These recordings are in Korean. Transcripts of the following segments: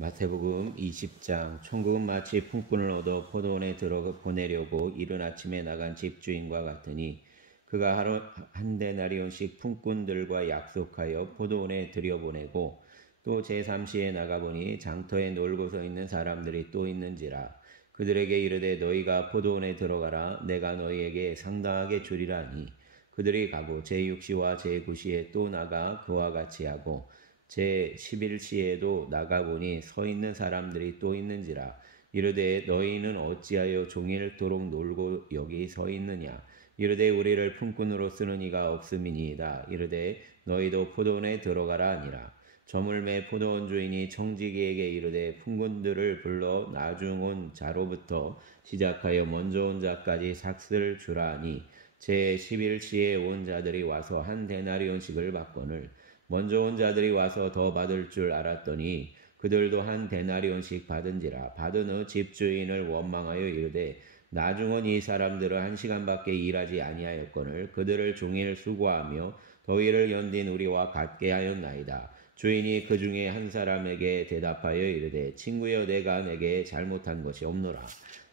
마태복음 20장. 총국은 마치 품꾼을 얻어 포도원에 들어 보내려고 이른 아침에 나간 집주인과 같으니 그가 하루 한 데나리온씩 품꾼들과 약속하여 포도원에 들여보내고 또 제3시에 나가보니 장터에 놀고 서 있는 사람들이 또 있는지라. 그들에게 이르되 너희가 포도원에 들어가라. 내가 너희에게 상당하게 주리라 하니 그들이 가고 제6시와 제9시에 또 나가 그와 같이 하고 제11시에도 나가보니 서 있는 사람들이 또 있는지라. 이르되 너희는 어찌하여 종일토록 놀고 여기 서 있느냐. 이르되 우리를 품꾼으로 쓰는 이가 없음이니이다. 이르되 너희도 포도원에 들어가라 하니라. 저물매 포도원 주인이 청지기에게 이르되 품꾼들을 불러 나중 온 자로부터 시작하여 먼저 온 자까지 삭슬 주라 하니 제11시에 온 자들이 와서 한 데나리온씩을 받거늘 먼저 온 자들이 와서 더 받을 줄 알았더니 그들도 한 데나리온씩 받은지라. 받은 후 집주인을 원망하여 이르되 나중 온 이 사람들은 1시간밖에 일하지 아니하였거늘 그들을 종일 수고하며 더위를 견딘 우리와 같게 하였나이다. 주인이 그 중에 한 사람에게 대답하여 이르되 친구여 내가 내게 잘못한 것이 없노라.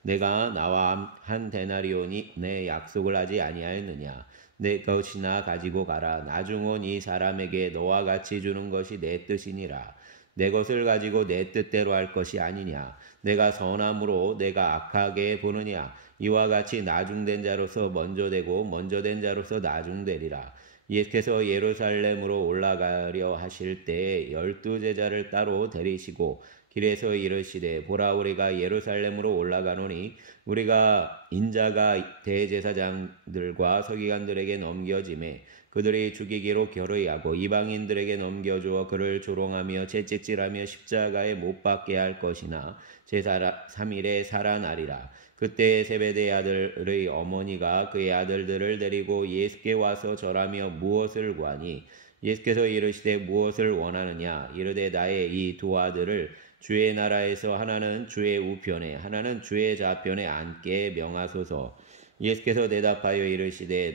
내가 나와 한 데나리온이 내 약속을 하지 아니하였느냐. 내 것이나 가지고 가라. 나중 온 이 사람에게 너와 같이 주는 것이 내 뜻이니라. 내 것을 가지고 내 뜻대로 할 것이 아니냐. 내가 선함으로 내가 악하게 보느냐. 이와 같이 나중된 자로서 먼저 되고 먼저 된 자로서 나중되리라. 예수께서 예루살렘으로 올라가려 하실 때에 12제자를 따로 데리시고 길에서 이르시되 보라 우리가 예루살렘으로 올라가노니 우리가 인자가 대제사장들과 서기관들에게 넘겨짐에 그들이 죽이기로 결의하고 이방인들에게 넘겨주어 그를 조롱하며 채찍질하며 십자가에 못 박게 할 것이나 제3일에 살아나리라. 그때 세베대의 아들의 어머니가 그의 아들들을 데리고 예수께 와서 절하며 무엇을 구하니 예수께서 이르시되 무엇을 원하느냐. 이르되 나의 이 두 아들을 주의 나라에서 하나는 주의 우편에 하나는 주의 좌편에 앉게 명하소서. 예수께서 대답하여 이르시되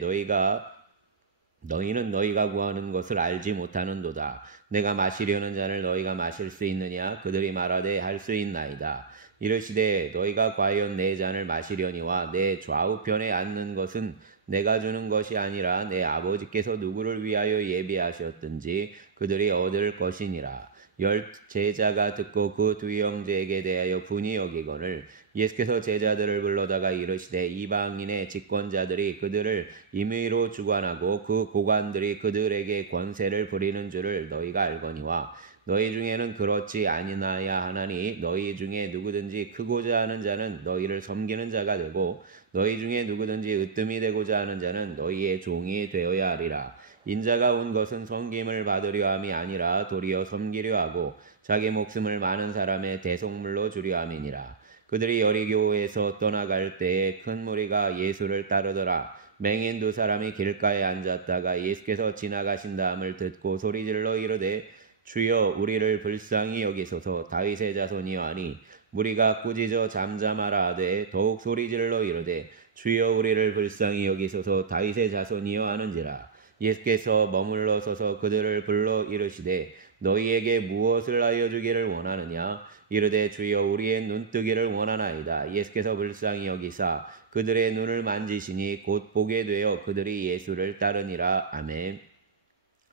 너희는 너희가 구하는 것을 알지 못하는도다. 내가 마시려는 잔을 너희가 마실 수 있느냐. 그들이 말하되 할 수 있나이다. 이르시되 너희가 과연 내 잔을 마시려니와 내 좌우편에 앉는 것은 내가 주는 것이 아니라 내 아버지께서 누구를 위하여 예비하셨든지 그들이 얻을 것이니라. 10제자가 듣고 그 두 형제에게 대하여 분이 여기거늘 예수께서 제자들을 불러다가 이르시되 이방인의 집권자들이 그들을 임의로 주관하고 그 고관들이 그들에게 권세를 부리는 줄을 너희가 알거니와 너희 중에는 그렇지 아니나야 하나니 너희 중에 누구든지 크고자 하는 자는 너희를 섬기는 자가 되고 너희 중에 누구든지 으뜸이 되고자 하는 자는 너희의 종이 되어야 하리라. 인자가 온 것은 섬김을 받으려 함이 아니라 도리어 섬기려 하고 자기 목숨을 많은 사람의 대속물로 주려 함이니라. 그들이 여리고에서 떠나갈 때에 큰 무리가 예수를 따르더라. 맹인 두 사람이 길가에 앉았다가 예수께서 지나가신 다음을 듣고 소리질러 이르되 주여 우리를 불쌍히 여기소서. 다윗의 자손이여 하니 무리가 꾸짖어 잠잠하라 하되 더욱 소리질러 이르되 주여 우리를 불쌍히 여기소서. 다윗의 자손이여 하는지라. 예수께서 머물러 서서 그들을 불러 이르시되 너희에게 무엇을 하여 주기를 원하느냐. 이르되 주여 우리의 눈뜨기를 원하나이다. 예수께서 불쌍히 여기사 그들의 눈을 만지시니 곧 보게 되어 그들이 예수를 따르니라. 아멘.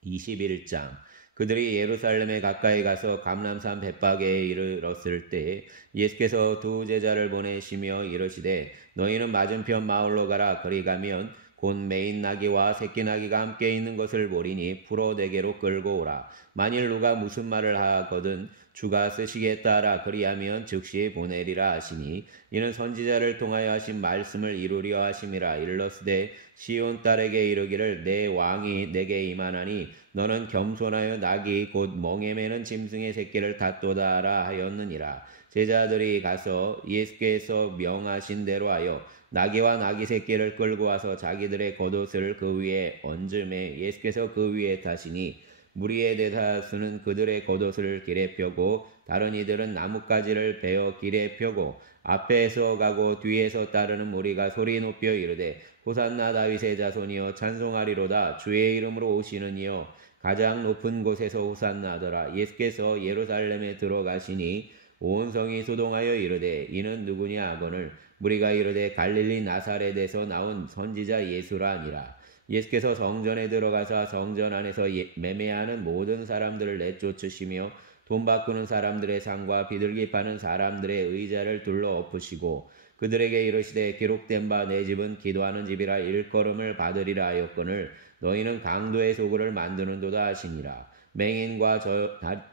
21장. 그들이 예루살렘에 가까이 가서 감람산 벳박에 이르렀을 때 예수께서 두 제자를 보내시며 이르시되 너희는 맞은편 마을로 가라. 그리 가면 곧 매인 나귀와 새끼 나귀가 함께 있는 것을 보리니 풀어 내게로 끌고 오라. 만일 누가 무슨 말을 하거든 주가 쓰시겠다 하라. 그리하면 즉시 보내리라 하시니 이는 선지자를 통하여 하신 말씀을 이루려 하심이라. 일렀으되 시온 딸에게 이르기를 내 왕이 내게 임하나니 너는 겸손하여 나귀 곧 멍에 매는 짐승의 새끼를 닫도다 하라 하였느니라. 제자들이 가서 예수께서 명하신 대로 하여 나귀와 나귀 새끼를 끌고 와서 자기들의 겉옷을 그 위에 얹음에 예수께서 그 위에 타시니 무리의 대다수는 그들의 겉옷을 길에 펴고 다른 이들은 나뭇가지를 베어 길에 펴고 앞에서 가고 뒤에서 따르는 무리가 소리 높여 이르되 호산나 다윗의 자손이여 찬송하리로다. 주의 이름으로 오시는 이여 가장 높은 곳에서 호산나더라. 예수께서 예루살렘에 들어가시니 온 성이 소동하여 이르되 이는 누구냐 하거늘 무리가 이르되 갈릴리 나사렛에서 나온 선지자 예수라 하니라. 예수께서 성전에 들어가사 성전 안에서 매매하는 모든 사람들을 내쫓으시며 돈 바꾸는 사람들의 상과 비둘기 파는 사람들의 의자를 둘러 엎으시고 그들에게 이르시되 기록된 바 내 집은 기도하는 집이라 일컬음을 받으리라 하였거늘 너희는 강도의 소굴을 만드는도다 하시니라. 맹인과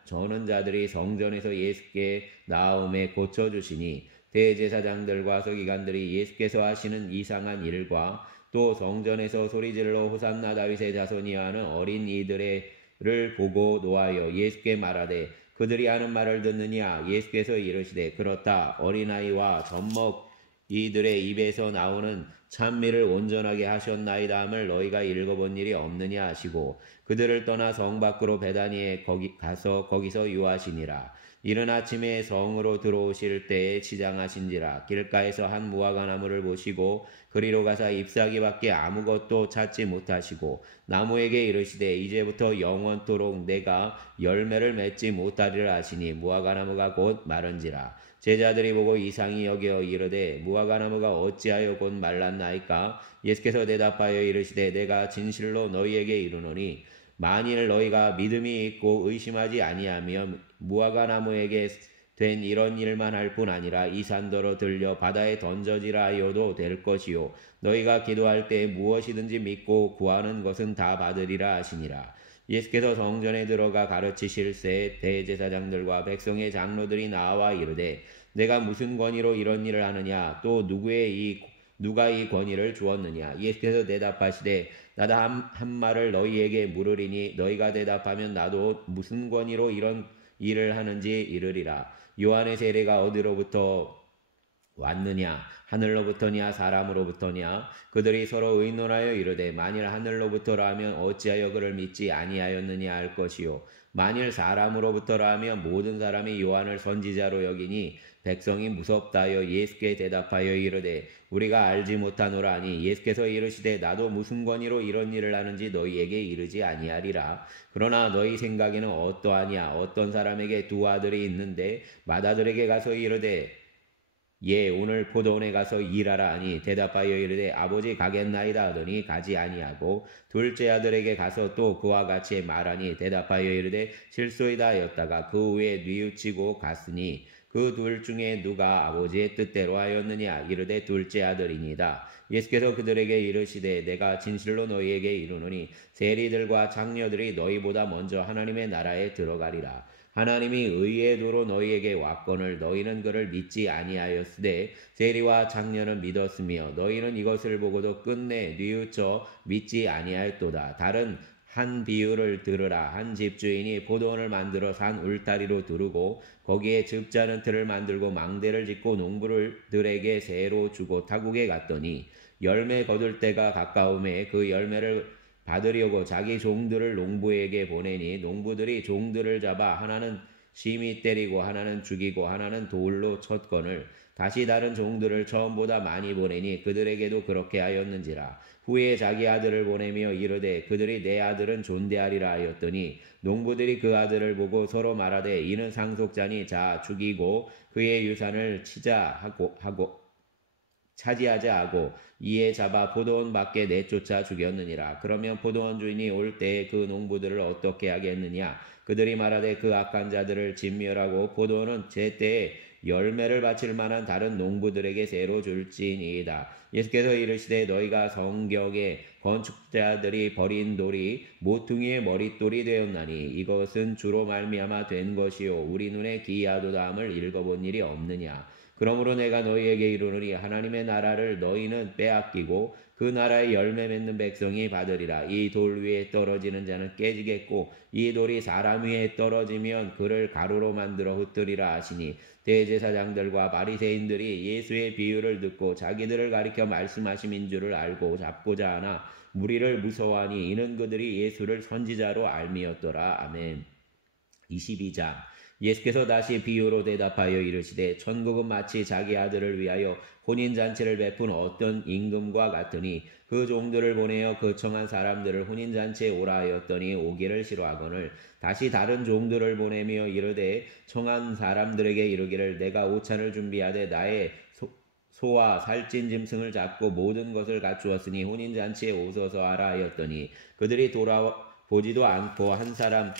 저는 자들이 성전에서 예수께 나아옴에 고쳐주시니 대제사장들과 서기관들이 예수께서 하시는 이상한 일과 또 성전에서 소리질러 호산나 다윗의 자손이야 하는 어린 이들을 보고 노하여 예수께 말하되 그들이 하는 말을 듣느냐. 예수께서 이르시되 그렇다. 어린아이와 젖먹 이들의 입에서 나오는 찬미를 온전하게 하셨나이다 함을 너희가 읽어본 일이 없느냐 하시고 그들을 떠나 성 밖으로 베다니에 가서 거기서 유하시니라. 이른 아침에 성으로 들어오실 때에 치장하신지라. 길가에서 한 무화과 나무를 보시고 그리로 가사 잎사귀밖에 아무것도 찾지 못하시고 나무에게 이르시되 이제부터 영원토록 내가 열매를 맺지 못하리라 하시니 무화과 나무가 곧 마른지라. 제자들이 보고 이상히 여겨 이르되 무화과 나무가 어찌하여 곧 말랐나이까. 예수께서 대답하여 이르시되 내가 진실로 너희에게 이르노니 만일 너희가 믿음이 있고 의심하지 아니하면 무화과 나무에게 된 이런 일만 할 뿐 아니라 이 산더러 들려 바다에 던져지라 하여도 될 것이요 너희가 기도할 때 무엇이든지 믿고 구하는 것은 다 받으리라 하시니라. 예수께서 성전에 들어가 가르치실새 대제사장들과 백성의 장로들이 나와 이르되 내가 무슨 권위로 이런 일을 하느냐 또 누가 이 권위를 주었느냐. 예수께서 대답하시되 나다 한 말을 너희에게 물으리니 너희가 대답하면 나도 무슨 권위로 이런 일을 하는지 이르리라. 요한의 세례가 어디로부터 왔느냐 하늘로부터냐 사람으로부터냐. 그들이 서로 의논하여 이르되 만일 하늘로부터라 하면 어찌하여 그를 믿지 아니하였느냐 할 것이요 만일 사람으로부터라 하면 모든 사람이 요한을 선지자로 여기니 백성이 무섭다 하여 예수께 대답하여 이르되 우리가 알지 못하노라 하니 예수께서 이르시되 나도 무슨 권위로 이런 일을 하는지 너희에게 이르지 아니하리라. 그러나 너희 생각에는 어떠하냐. 어떤 사람에게 두 아들이 있는데 맏아들에게 가서 이르되 오늘 포도원에 가서 일하라 하니 대답하여 이르되 아버지 가겠나이다 하더니 가지 아니하고 둘째 아들에게 가서 또 그와 같이 말하니 대답하여 이르되 실소이다 하였다가 그 후에 뉘우치고 갔으니 그 둘 중에 누가 아버지의 뜻대로 하였느냐. 이르되 둘째 아들이니이다. 예수께서 그들에게 이르시되 내가 진실로 너희에게 이르노니 세리들과 장녀들이 너희보다 먼저 하나님의 나라에 들어가리라. 하나님이 의의 도로 너희에게 왔거늘 너희는 그를 믿지 아니하였으되 세리와 장녀는 믿었으며 너희는 이것을 보고도 끝내 뉘우쳐 믿지 아니하였도다. 다른 한 비유를 들으라. 한 집주인이 포도원을 만들어 산 울타리로 두르고 거기에 즙자는 틀을 만들고 망대를 짓고 농부들에게 새로 주고 타국에 갔더니 열매 거둘 때가 가까움에 그 열매를 받으려고 자기 종들을 농부에게 보내니 농부들이 종들을 잡아 하나는 심히 때리고 하나는 죽이고 하나는 돌로 쳤거늘 다시 다른 종들을 처음보다 많이 보내니 그들에게도 그렇게 하였는지라. 후에 자기 아들을 보내며 이르되 그들이 내 아들은 존대하리라 하였더니 농부들이 그 아들을 보고 서로 말하되 이는 상속자니 자 죽이고 그의 유산을 차지하자 하고 이에 잡아 포도원 밖에 내쫓아 죽였느니라. 그러면 포도원 주인이 올 때에 그 농부들을 어떻게 하겠느냐. 그들이 말하되 그 악한 자들을 진멸하고 포도원은 제때에 열매를 바칠 만한 다른 농부들에게 새로 줄지니이다. 예수께서 이르시되 너희가 성경에 건축자들이 버린 돌이 모퉁이의 머릿돌이 되었나니 이것은 주로 말미암아 된 것이요 우리 눈에 기이하도다 함을 읽어본 일이 없느냐. 그러므로 내가 너희에게 이르노니 하나님의 나라를 너희는 빼앗기고 그 나라의 열매 맺는 백성이 받으리라. 이 돌 위에 떨어지는 자는 깨지겠고 이 돌이 사람 위에 떨어지면 그를 가루로 만들어 흩뜨리라 하시니 대제사장들과 바리새인들이 예수의 비유를 듣고 자기들을 가리켜 말씀하심인 줄을 알고 잡고자 하나 무리를 무서워하니 이는 그들이 예수를 선지자로 알미었더라. 아멘. 22장 예수께서 다시 비유로 대답하여 이르시되 천국은 마치 자기 아들을 위하여 혼인잔치를 베푼 어떤 임금과 같으니 그 종들을 보내어 그 청한 사람들을 혼인잔치에 오라 하였더니 오기를 싫어하거늘 다시 다른 종들을 보내며 이르되 청한 사람들에게 이르기를 내가 오찬을 준비하되 나의 소와 살찐 짐승을 잡고 모든 것을 갖추었으니 혼인잔치에 오소서 하라 하였더니 그들이 돌아보지도 않고 한 사람은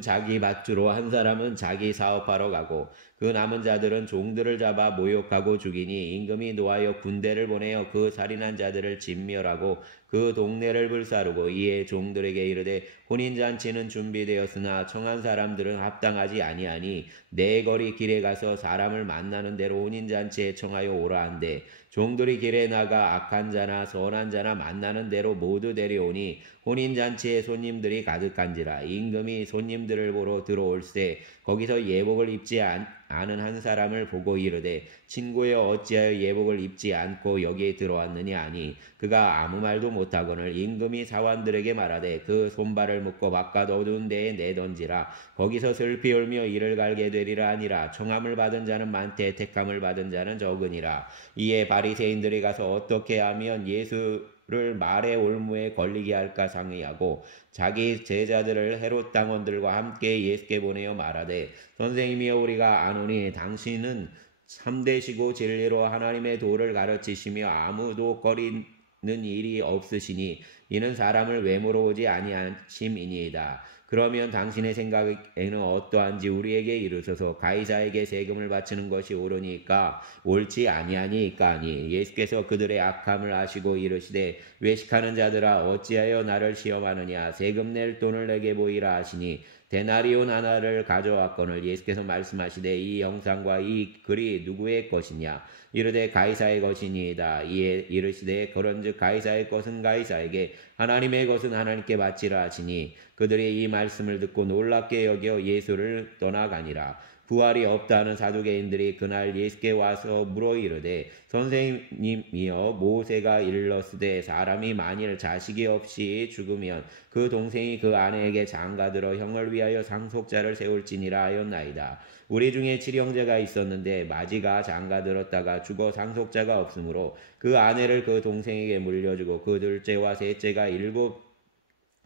자기 밭주로 한 사람은 자기 사업하러 가고 그 남은 자들은 종들을 잡아 모욕하고 죽이니 임금이 노하여 군대를 보내어 그 살인한 자들을 진멸하고 그 동네를 불사르고 이에 종들에게 이르되 혼인잔치는 준비되었으나 청한 사람들은 합당하지 아니하니 내 거리 길에 가서 사람을 만나는 대로 혼인잔치에 청하여 오라 한대 종들이 길에 나가 악한 자나 선한 자나 만나는 대로 모두 데려오니 혼인잔치에 손님들이 가득한지라 임금이 손님들을 보러 들어올세 거기서 예복을 입지 않은 한 사람을 보고 이르되 친구여 어찌하여 예복을 입지 않고 여기에 들어왔느냐 하니 그가 아무 말도 못하거늘 임금이 사환들에게 말하되 그 손발을 묶어 바깥 어두운 데에 내던지라 거기서 슬피 울며 이를 갈게 되리라 하니라 청함을 받은 자는 많되 택함을 받은 자는 적으니라. 이에 바리새인들이 가서 어떻게 하면 예수를 말의 올무에 걸리게 할까 상의하고 자기 제자들을 헤롯 당원들과 함께 예수께 보내어 말하되 선생님이여 우리가 아노니 당신은 참되시고 진리로 하나님의 도를 가르치시며 아무도 거리는 일이 없으시니 이는 사람을 외모로 오지 아니하심이니이다. 그러면 당신의 생각에는 어떠한지 우리에게 이르소서. 가이사에게 세금을 바치는 것이 옳으니까 옳지 아니하니까 하니 예수께서 그들의 악함을 아시고 이르시되 외식하는 자들아 어찌하여 나를 시험하느냐 세금 낼 돈을 내게 보이라 하시니 데나리온 하나를 가져왔거늘 예수께서 말씀하시되 이 형상과 이 글이 누구의 것이냐 이르되 가이사의 것이니이다. 이에 이르시되 그런즉 가이사의 것은 가이사에게 하나님의 것은 하나님께 바치라 하시니 그들이 이 말씀을 듣고 놀랍게 여겨 예수를 떠나가니라. 부활이 없다 하는 사두개인들이 그날 예수께 와서 물어 이르되 선생님이여 모세가 일렀으되 사람이 만일 자식이 없이 죽으면 그 동생이 그 아내에게 장가들어 형을 위하여 상속자를 세울지니라 하였나이다. 우리 중에 칠형제가 있었는데 마지가 장가들었다가 죽어 상속자가 없으므로 그 아내를 그 동생에게 물려주고 그 둘째와 셋째가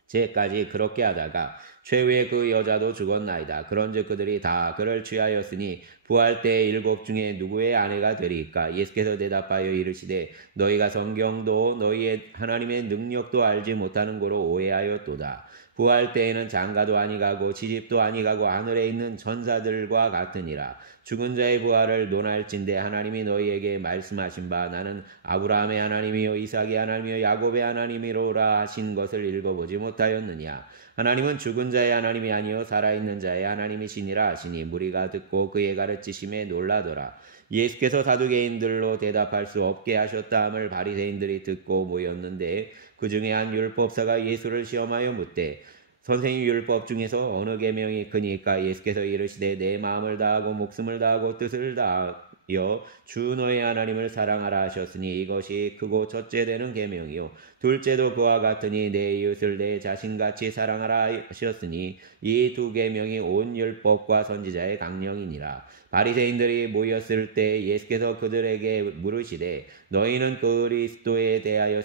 7제까지 그렇게 하다가 최후에 그 여자도 죽었나이다. 그런즉 그들이 다 그를 취하였으니 부활 때의 7 중에 누구의 아내가 되리까? 예수께서 대답하여 이르시되 너희가 성경도 너희의 하나님의 능력도 알지 못하는 고로 오해하였도다. 부활 때에는 장가도 아니가고 시집도 아니가고 하늘에 있는 천사들과 같으니라. 죽은 자의 부활을 논할진대 하나님이 너희에게 말씀하신 바 나는 아브라함의 하나님이요 이삭의 하나님이요 야곱의 하나님이로라 하신 것을 읽어보지 못하였느냐. 하나님은 죽은 자의 하나님이 아니요 살아있는 자의 하나님이시니라 하시니 무리가 듣고 그의 가르치심에 놀라더라. 예수께서 사두개인들로 대답할 수 없게 하셨다 함을 바리새인들이 듣고 모였는데 그 중에 한 율법사가 예수를 시험하여 묻되 선생님 율법 중에서 어느 계명이 크니까? 예수께서 이르시되 내 마음을 다하고 목숨을 다하고 뜻을 다하여 주 너의 하나님을 사랑하라 하셨으니 이것이 크고 첫째 되는 계명이요 둘째도 그와 같으니 내 이웃을 내 자신같이 사랑하라 하셨으니 이 2 계명이 온 율법과 선지자의 강령이니라. 바리새인들이 모였을 때 예수께서 그들에게 물으시되 너희는 그리스도에 대하여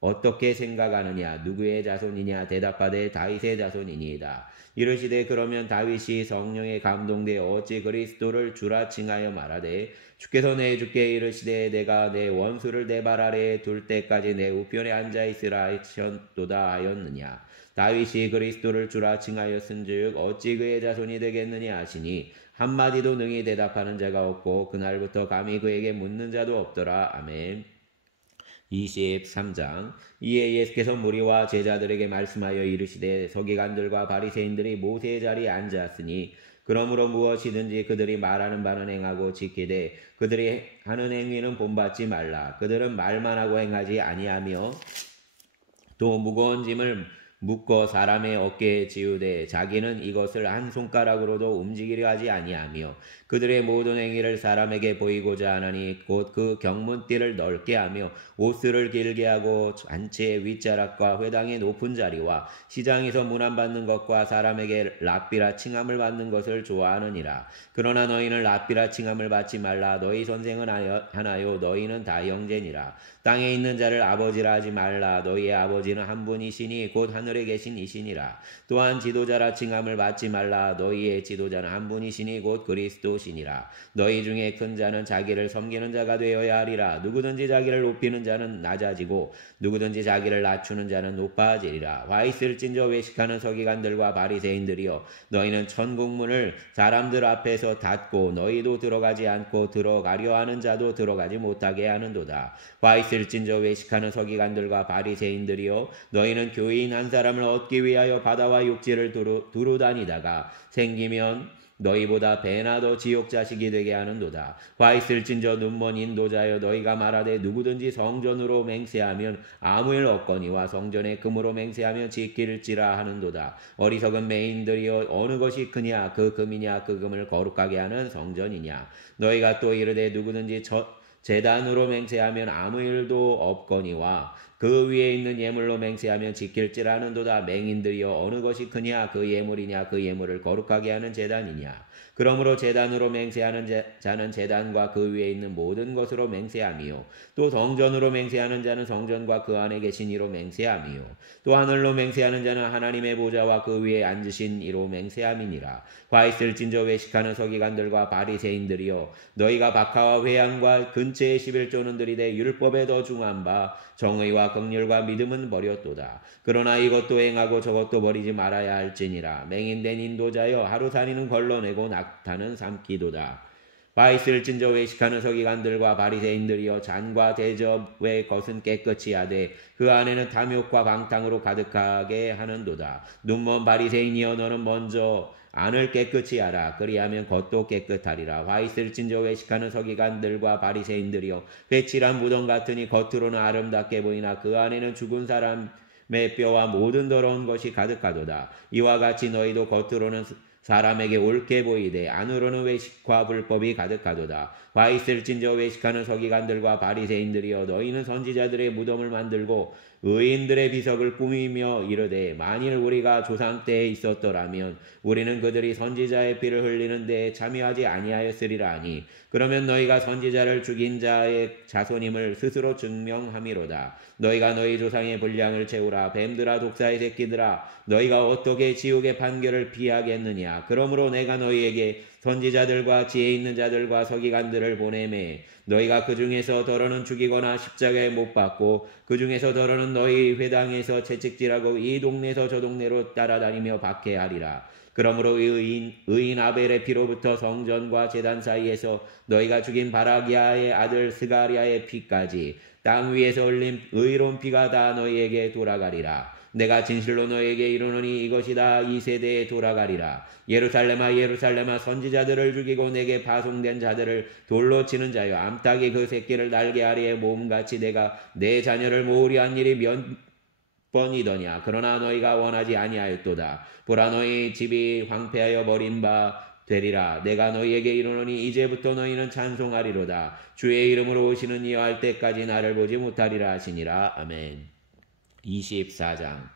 어떻게 생각하느냐? 누구의 자손이냐? 대답하되 다윗의 자손이니이다. 이르시되 그러면 다윗이 성령에 감동되어 어찌 그리스도를 주라 칭하여 말하되 주께서 내 주께 이르시되 내가 내 원수를 내 발 아래에 둘 때까지 내 우편에 앉아있으라 하셨도다 하였느냐. 다윗이 그리스도를 주라 칭하였은즉 어찌 그의 자손이 되겠느냐 하시니 한마디도 능히 대답하는 자가 없고 그날부터 감히 그에게 묻는 자도 없더라. 아멘. 23장. 이에 예수께서 무리와 제자들에게 말씀하여 이르시되 서기관들과 바리새인들이 모세의 자리에 앉았으니 그러므로 무엇이든지 그들이 말하는 바는 행하고 지키되 그들이 하는 행위는 본받지 말라. 그들은 말만 하고 행하지 아니하며 또 무거운 짐을 묶어 사람의 어깨에 지우되 자기는 이것을 한 손가락으로도 움직이려 하지 아니하며 그들의 모든 행위를 사람에게 보이고자 하나니 곧 그 경문띠를 넓게 하며 옷을 길게 하고 잔치의 윗자락과 회당의 높은 자리와 시장에서 문안받는 것과 사람에게 랍비라 칭함을 받는 것을 좋아하느니라. 그러나 너희는 랍비라 칭함을 받지 말라. 너희 선생은 하나요 너희는 다 형제니라. 땅에 있는 자를 아버지라 하지 말라. 너희의 아버지는 한 분이시니 곧 하늘에 계신 이시니라. 또한 지도자라 칭함을 받지 말라. 너희의 지도자는 한 분이시니 곧 그리스도시니라. 너희 중에 큰 자는 자기를 섬기는 자가 되어야 하리라. 누구든지 자기를 높이는 자는 낮아지고 누구든지 자기를 낮추는 자는 높아지리라. 와 있을진저 외식하는 서기관들과 바리새인들이여 너희는 천국문을 사람들 앞에서 닫고 너희도 들어가지 않고 들어가려 하는 자도 들어가지 못하게 하는도다. 와 있을진저 외식하는 서기관들과 바리새인들이여 너희는 교인 한 사람을 얻기 위하여 바다와 육지를 두루 다니다가 생기면 너희보다 배나 더 지옥 자식이 되게 하는도다. 화 있을진저 눈먼 인도자여 너희가 말하되 누구든지 성전으로 맹세하면 아무 일 없거니와 성전에 금으로 맹세하면 지킬지라 하는도다. 어리석은 맹인들이여 어느 것이 크냐 그 금이냐 그 금을 거룩하게 하는 성전이냐. 너희가 또 이르되 누구든지 제단으로 맹세하면 아무 일도 없거니와 그 위에 있는 예물로 맹세하면 지킬지라는도다. 맹인들이여 어느 것이 크냐 그 예물이냐 그 예물을 거룩하게 하는 제단이냐. 그러므로 제단으로 맹세하는 자는 제단과 그 위에 있는 모든 것으로 맹세하며 또 성전으로 맹세하는 자는 성전과 그 안에 계신 이로 맹세하며 또 하늘로 맹세하는 자는 하나님의 보좌와 그 위에 앉으신 이로 맹세함이니라. 과 있을진저 외식하는 서기관들과 바리새인들이여 너희가 박하와 회양과 근처의 11조는 들이되 율법에 더 중한 바 정의와 긍휼과 믿음은 버렸도다. 그러나 이것도 행하고 저것도 버리지 말아야 할지니라. 맹인된 인도자여 하루 살이는 걸러내고 낙타는 삼키도다. 바 있을진저 외식하는 서기관들과 바리새인들이여 잔과 대접의 것은 깨끗이 하되 그 안에는 탐욕과 방탕으로 가득하게 하는도다. 눈먼 바리새인이여 너는 먼저 안을 깨끗이 하라. 그리하면 겉도 깨끗하리라. 화 있을진저 외식하는 서기관들과 바리새인들이여 회칠한 무덤 같으니 겉으로는 아름답게 보이나 그 안에는 죽은 사람의 뼈와 모든 더러운 것이 가득하도다. 이와 같이 너희도 겉으로는 사람에게 옳게 보이되 안으로는 외식과 불법이 가득하도다. 화 있을진저 외식하는 서기관들과 바리새인들이여 너희는 선지자들의 무덤을 만들고 의인들의 비석을 꾸미며 이르되 만일 우리가 조상 때에 있었더라면 우리는 그들이 선지자의 피를 흘리는 데에 참여하지 아니하였으리라 하니 그러면 너희가 선지자를 죽인 자의 자손임을 스스로 증명함이로다. 너희가 너희 조상의 분량을 채우라. 뱀들아 독사의 새끼들아 너희가 어떻게 지옥의 판결을 피하겠느냐. 그러므로 내가 너희에게 선지자들과 지혜 있는 자들과 서기관들을 보내매 너희가 그 중에서 더러는 죽이거나 십자가에 못 박고 그 중에서 더러는 너희 회당에서 채찍질하고 이 동네에서 저 동네로 따라다니며 박해하리라. 그러므로 의인 아벨의 피로부터 성전과 제단 사이에서 너희가 죽인 바라기아의 아들 스가리아의 피까지 땅 위에서 흘린 의로운 피가 다 너희에게 돌아가리라. 내가 진실로 너희에게 이르노니 이것이 다 이 세대에 돌아가리라. 예루살렘아 예루살렘아 선지자들을 죽이고 내게 파송된 자들을 돌로 치는 자여 암탉이 그 새끼를 날개 아래에 모음같이 내가 내 자녀를 모으려 한 일이 몇 번이더냐. 그러나 너희가 원하지 아니하였도다. 보라 너희 집이 황폐하여 버린 바 되리라. 내가 너희에게 이르노니 이제부터 너희는 찬송하리로다. 주의 이름으로 오시는 이여 할 때까지 나를 보지 못하리라 하시니라. 아멘. 24장.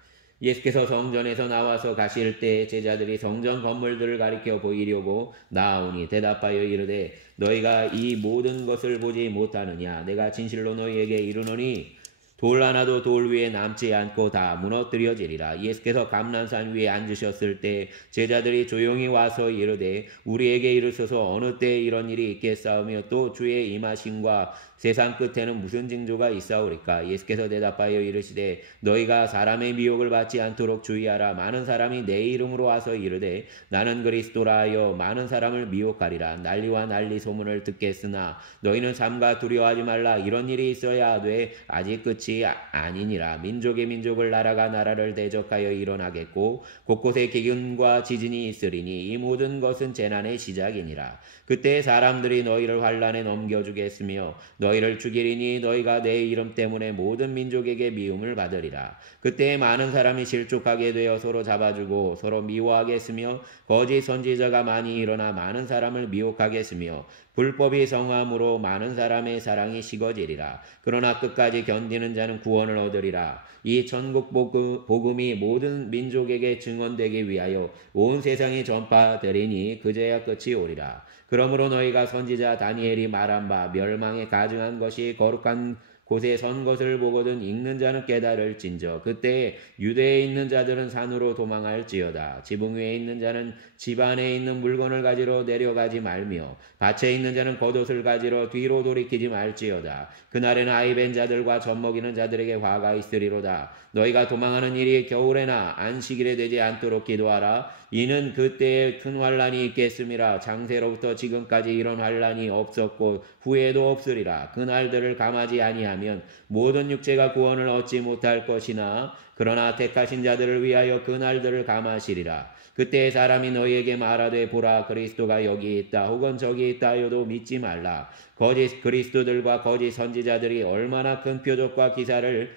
예수께서 성전에서 나와서 가실 때 제자들이 성전 건물들을 가리켜 보이려고 나아오니 대답하여 이르되 너희가 이 모든 것을 보지 못하느냐. 내가 진실로 너희에게 이르노니 돌 하나도 돌 위에 남지 않고 다 무너뜨려지리라. 예수께서 감난산 위에 앉으셨을 때 제자들이 조용히 와서 이르되 우리에게 이르소서 어느 때에 이런 일이 있겠사오며 또 주의 임하심과 세상 끝에는 무슨 징조가 있사오리까. 예수께서 대답하여 이르시되 너희가 사람의 미혹을 받지 않도록 주의하라. 많은 사람이 내 이름으로 와서 이르되 나는 그리스도라 하여 많은 사람을 미혹하리라. 난리와 난리 소문을 듣겠으나 너희는 삼가 두려워하지 말라. 이런 일이 있어야 하되 아직 끝이 끝이 아니니라. 민족의 민족을 나라가 나라를 대적하여 일어나겠고 곳곳에 기근과 지진이 있으리니 이 모든 것은 재난의 시작이니라. 그때 사람들이 너희를 환란에 넘겨주겠으며 너희를 죽이리니 너희가 내 이름 때문에 모든 민족에게 미움을 받으리라. 그때 많은 사람이 실족하게 되어 서로 잡아주고 서로 미워하겠으며 거짓 선지자가 많이 일어나 많은 사람을 미혹하겠으며 불법이 성함으로 많은 사람의 사랑이 식어지리라. 그러나 끝까지 견디는 자는 구원을 얻으리라. 이 천국 복음이 모든 민족에게 증언되기 위하여 온 세상에 전파되리니 그제야 끝이 오리라. 그러므로 너희가 선지자 다니엘이 말한 바 멸망에 가증한 것이 거룩한 곳에 선 것을 보거든 읽는 자는 깨달을진저. 그때 유대에 있는 자들은 산으로 도망할지어다. 지붕 위에 있는 자는 집 안에 있는 물건을 가지러 내려가지 말며 밭에 있는 자는 겉옷을 가지러 뒤로 돌이키지 말지어다. 그날에는 아이 벤 자들과 젖먹이는 자들에게 화가 있으리로다. 너희가 도망하는 일이 겨울에나 안식일에 되지 않도록 기도하라. 이는 그때에 큰 환란이 있겠음이라. 창세로부터 지금까지 이런 환란이 없었고 후에도 없으리라. 그날들을 감하지 아니하면 모든 육체가 구원을 얻지 못할 것이나 그러나 택하신 자들을 위하여 그날들을 감하시리라. 그때 사람이 너희에게 말하되 보라 그리스도가 여기 있다 혹은 저기 있다 하여도 믿지 말라. 거짓 그리스도들과 거짓 선지자들이 얼마나 큰 표적과 기사를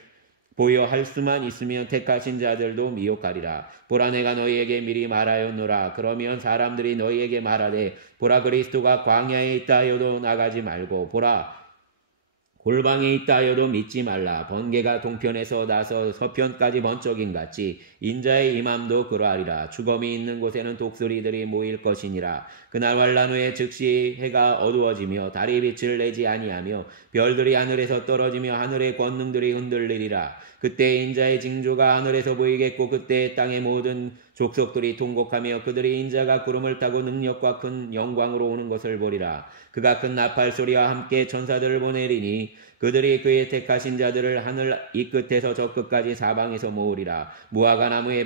보여 할 수만 있으면 택하신 자들도 미혹하리라. 보라 내가 너희에게 미리 말하였노라. 그러면 사람들이 너희에게 말하되 보라 그리스도가 광야에 있다 하여도 나가지 말고 보라 골방에 있다 하여도 믿지 말라. 번개가 동편에서 나서 서편까지 번쩍인 같이 인자의 임함도 그러하리라. 죽음이 있는 곳에는 독수리들이 모일 것이니라. 그날 환란 후에 즉시 해가 어두워지며 달이 빛을 내지 아니하며 별들이 하늘에서 떨어지며 하늘의 권능들이 흔들리리라. 그때 인자의 징조가 하늘에서 보이겠고 그때 땅의 모든 족속들이 통곡하며 그들이 인자가 구름을 타고 능력과 큰 영광으로 오는 것을 보리라. 그가 큰 나팔 소리와 함께 천사들을 보내리니 그들이 그의 택하신 자들을 하늘 이 끝에서 저 끝까지 사방에서 모으리라. 무화과 나무의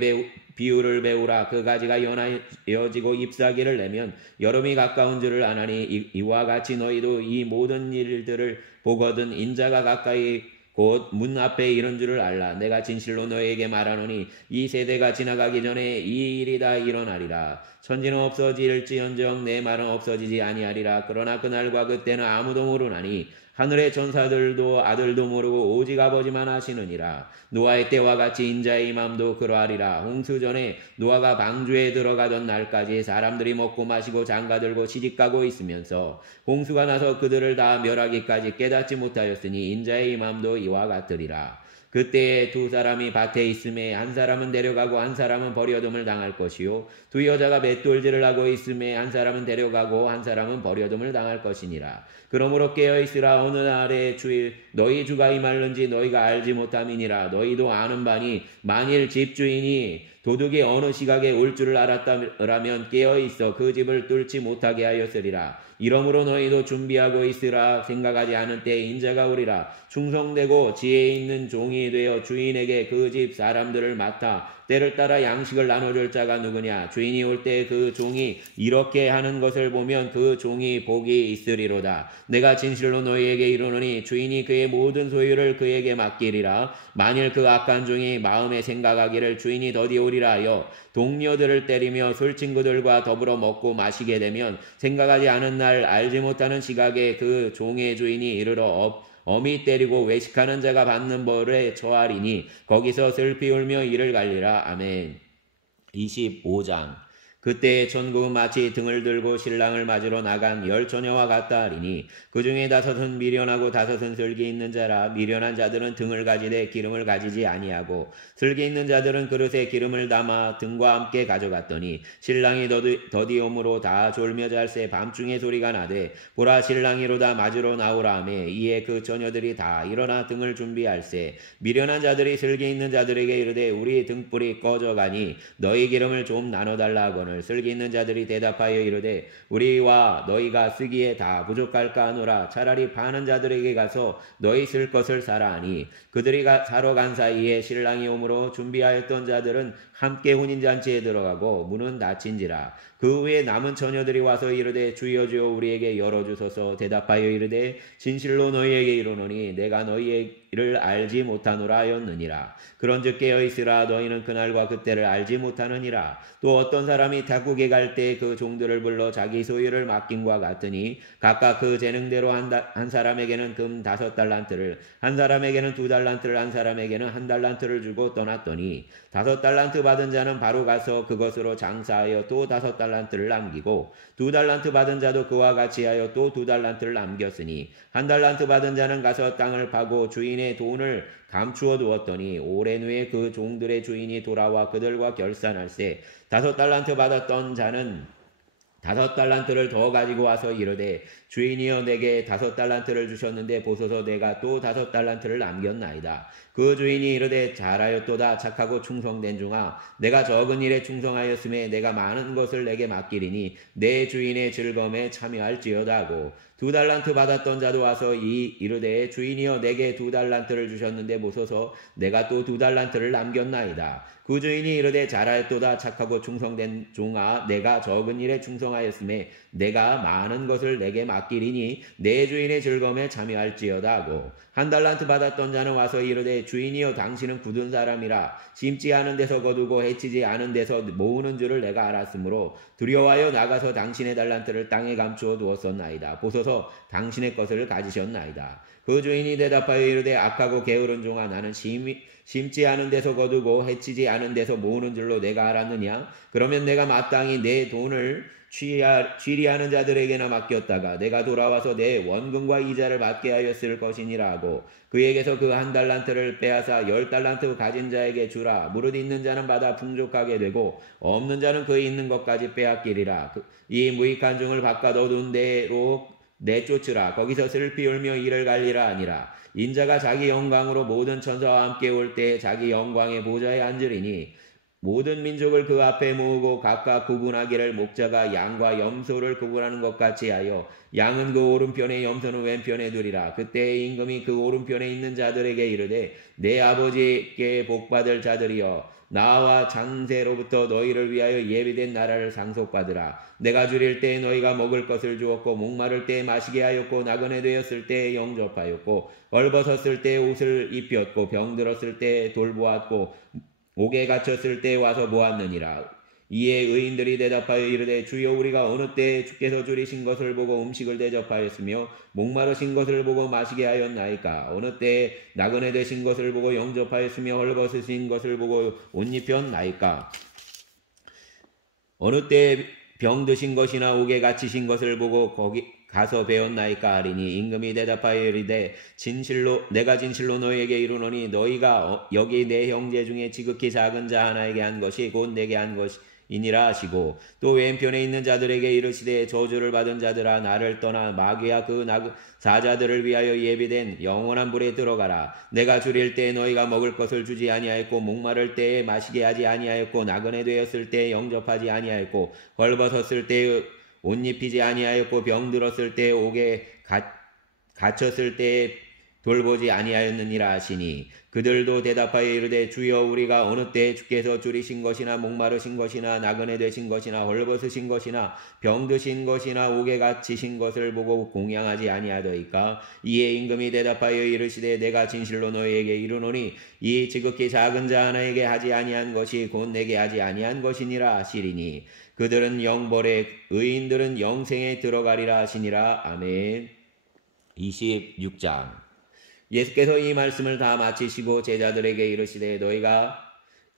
비유를 배우라. 그 가지가 연하여지고 잎사귀를 내면 여름이 가까운 줄을 아나니 이와 같이 너희도 이 모든 일들을 보거든 인자가 가까이 곧 문 앞에 이른 줄을 알라. 내가 진실로 너희에게 말하노니 이 세대가 지나가기 전에 이 일이 다 일어나리라. 천지는 없어질지언정 내 말은 없어지지 아니하리라. 그러나 그날과 그때는 아무도 모르나니 하늘의 천사들도 아들도 모르고 오직 아버지만 아시느니라. 노아의 때와 같이 인자의 임함도 그러하리라. 홍수 전에 노아가 방주에 들어가던 날까지 사람들이 먹고 마시고 장가들고 시집가고 있으면서 홍수가 나서 그들을 다 멸하기까지 깨닫지 못하였으니 인자의 임함도 이와 같으리라. 그때에 두 사람이 밭에 있음에 한 사람은 데려가고 한 사람은 버려둠을 당할 것이요 두 여자가 맷돌질을 하고 있음에 한 사람은 데려가고 한 사람은 버려둠을 당할 것이니라. 그러므로 깨어있으라. 어느 날에 너희 주가 임할는지 너희가 알지 못함이니라. 너희도 아는 바니 만일 집주인이 도둑이 어느 시각에 올 줄을 알았다면 깨어있어 그 집을 뚫지 못하게 하였으리라. 이러므로 너희도 준비하고 있으라. 생각하지 않은 때에 인자가 오리라. 충성되고 지혜 있는 종이 되어 주인에게 그 집 사람들을 맡아 때를 따라 양식을 나눠줄 자가 누구냐. 주인이 올 때 그 종이 이렇게 하는 것을 보면 그 종이 복이 있으리로다. 내가 진실로 너희에게 이르노니 주인이 그의 모든 소유를 그에게 맡기리라. 만일 그 악한 종이 마음에 생각하기를 주인이 더디 오리라 하여 동료들을 때리며 술친구들과 더불어 먹고 마시게 되면 생각하지 않은 날 알지 못하는 시각에 그 종의 주인이 이르러 어미 때리고 외식하는 자가 받는 벌에 처하리니 거기서 슬피 울며 이를 갈리라. 아멘. 25장. 그때 천국은 마치 등을 들고 신랑을 맞으러 나간 열 처녀와 같다 하리니 그 중에 다섯은 미련하고 다섯은 슬기 있는 자라. 미련한 자들은 등을 가지되 기름을 가지지 아니하고 슬기 있는 자들은 그릇에 기름을 담아 등과 함께 가져갔더니 신랑이 더디옴으로 다 졸며 잘새 밤중에 소리가 나되 보라 신랑이로다 맞으러 나오라 하매 이에 그 처녀들이 다 일어나 등을 준비할세. 미련한 자들이 슬기 있는 자들에게 이르되 우리 등불이 꺼져가니 너희 기름을 좀 나눠달라 하거늘 슬기 있는 자들이 대답하여 이르되 우리와 너희가 쓰기에 다 부족할까 하노라. 차라리 파는 자들에게 가서 너희 쓸 것을 사라 하니 그들이 사러 간 사이에 신랑이 오므로 준비하였던 자들은 함께 혼인잔치에 들어가고 문은 닫힌지라. 그 후에 남은 처녀들이 와서 이르되 주여 주여 우리에게 열어주소서. 대답하여 이르되 진실로 너희에게 이르노니 내가 너희를 알지 못하노라 하였느니라. 그런즉 깨어있으라. 너희는 그날과 그때를 알지 못하느니라. 또 어떤 사람이 탁국에 갈 때 그 종들을 불러 자기 소유를 맡김과 같으니 각각 그 재능대로 한 사람에게는 금 5달란트를, 한 사람에게는 2달란트를, 한 사람에게는 1달란트를 주고 떠났더니 5달란트 받은 자는 바로 가서 그것으로 장사하여 또 5달란트를 남기고 2달란트 받은 자도 그와 같이 하여 또 2달란트를 남겼으니 1달란트 받은 자는 가서 땅을 파고 주인의 돈을 감추어 두었더니 오랜 후에 그 종들의 주인이 돌아와 그들과 결산할세 5달란트 받았던 자는 5달란트를 더 가지고 와서 이르되 주인이여 내게 5달란트를 주셨는데 보소서 내가 또 5달란트를 남겼나이다. 그 주인이 이르되 잘하였도다. 착하고 충성된 종아, 내가 적은 일에 충성하였음에 내가 많은 것을 내게 맡기리니 내 주인의 즐거움에 참여할지어다 하고 2달란트 받았던 자도 와서 이르되 주인이여 내게 2달란트를 주셨는데 보소서 내가 또 2달란트를 남겼나이다. 그 주인이 이르되 잘하였도다. 착하고 충성된 종아, 내가 적은 일에 충성하였음에 내가 많은 것을 내게 맡기리니 내 주인의 즐거움에 참여할지어다 하고 1달란트 받았던 자는 와서 이르되 주인이여 당신은 굳은 사람이라 심지 않은 데서 거두고 해치지 않은 데서 모으는 줄을 내가 알았으므로 두려워하여 나가서 당신의 달란트를 땅에 감추어 두었었나이다. 보소서 당신의 것을 가지셨나이다. 그 주인이 대답하여 이르되 악하고 게으른 종아, 나는 심지 않은 데서 거두고 해치지 않은 데서 모으는 줄로 내가 알았느냐? 그러면 내가 마땅히 내 돈을 취리하는 자들에게나 맡겼다가 내가 돌아와서 내 원금과 이자를 받게 하였을 것이니라 하고 그에게서 그 1달란트를 빼앗아 10달란트 가진 자에게 주라. 무릇 있는 자는 받아 풍족하게 되고 없는 자는 그 있는 것까지 빼앗기리라. 이 무익한 종을 바깥 어두운 데로 내쫓으라. 거기서 슬피 울며 이를 갈리라 하니라. 인자가 자기 영광으로 모든 천사와 함께 올 때 자기 영광의 보좌에 앉으리니 모든 민족을 그 앞에 모으고 각각 구분하기를 목자가 양과 염소를 구분하는 것 같이 하여 양은 그 오른편에 염소는 왼편에 두리라. 그때 임금이 그 오른편에 있는 자들에게 이르되 내 아버지께 복받을 자들이여 나와 창세로부터 너희를 위하여 예비된 나라를 상속받으라. 내가 줄일 때 너희가 먹을 것을 주었고 목마를 때 마시게 하였고 나그네 되었을 때 영접하였고 벌벗었을 때 옷을 입혔고 병들었을 때 돌보았고 옥에 갇혔을 때 와서 보았느니라. 이에 의인들이 대답하여 이르되 주여 우리가 어느 때에 주께서 줄이신 것을 보고 음식을 대접하였으며 목마르신 것을 보고 마시게 하였나이까? 어느 때에 나그네 되신 것을 보고 영접하였으며 헐벗으신 것을 보고 옷 입혔나이까? 어느 때에 병드신 것이나 옥에 갇히신 것을 보고 거기 가서 배웠나이까 하리니 임금이 대답하여 이르되 내가 진실로 너희에게 이르노니 너희가 여기 내 형제 중에 지극히 작은 자 하나에게 한 것이 곧 내게 한 것이니라 하시고 또 왼편에 있는 자들에게 이르시되 저주를 받은 자들아 나를 떠나 마귀와 그 사자들을 위하여 예비된 영원한 불에 들어가라. 내가 줄일 때 너희가 먹을 것을 주지 아니하였고 목마를 때에 마시게 하지 아니하였고 나그네 되었을 때 영접하지 아니하였고 벌벗었을 때 옷 입히지 아니하였고 병들었을 때 옥에 갇혔을 때 돌보지 아니하였느니라 하시니 그들도 대답하여 이르되 주여 우리가 어느 때에 주께서 줄이신 것이나 목마르신 것이나 나그네 되신 것이나 헐벗으신 것이나 병드신 것이나 옥에 갇히신 것을 보고 공양하지 아니하더이까? 이에 임금이 대답하여 이르시되 내가 진실로 너희에게 이르노니 이 지극히 작은 자 하나에게 하지 아니한 것이 곧 내게 하지 아니한 것이니라 하시리니 그들은 영벌에 의인들은 영생에 들어가리라 하시니라. 아멘. 26장. 예수께서 이 말씀을 다 마치시고 제자들에게 이르시되 너희가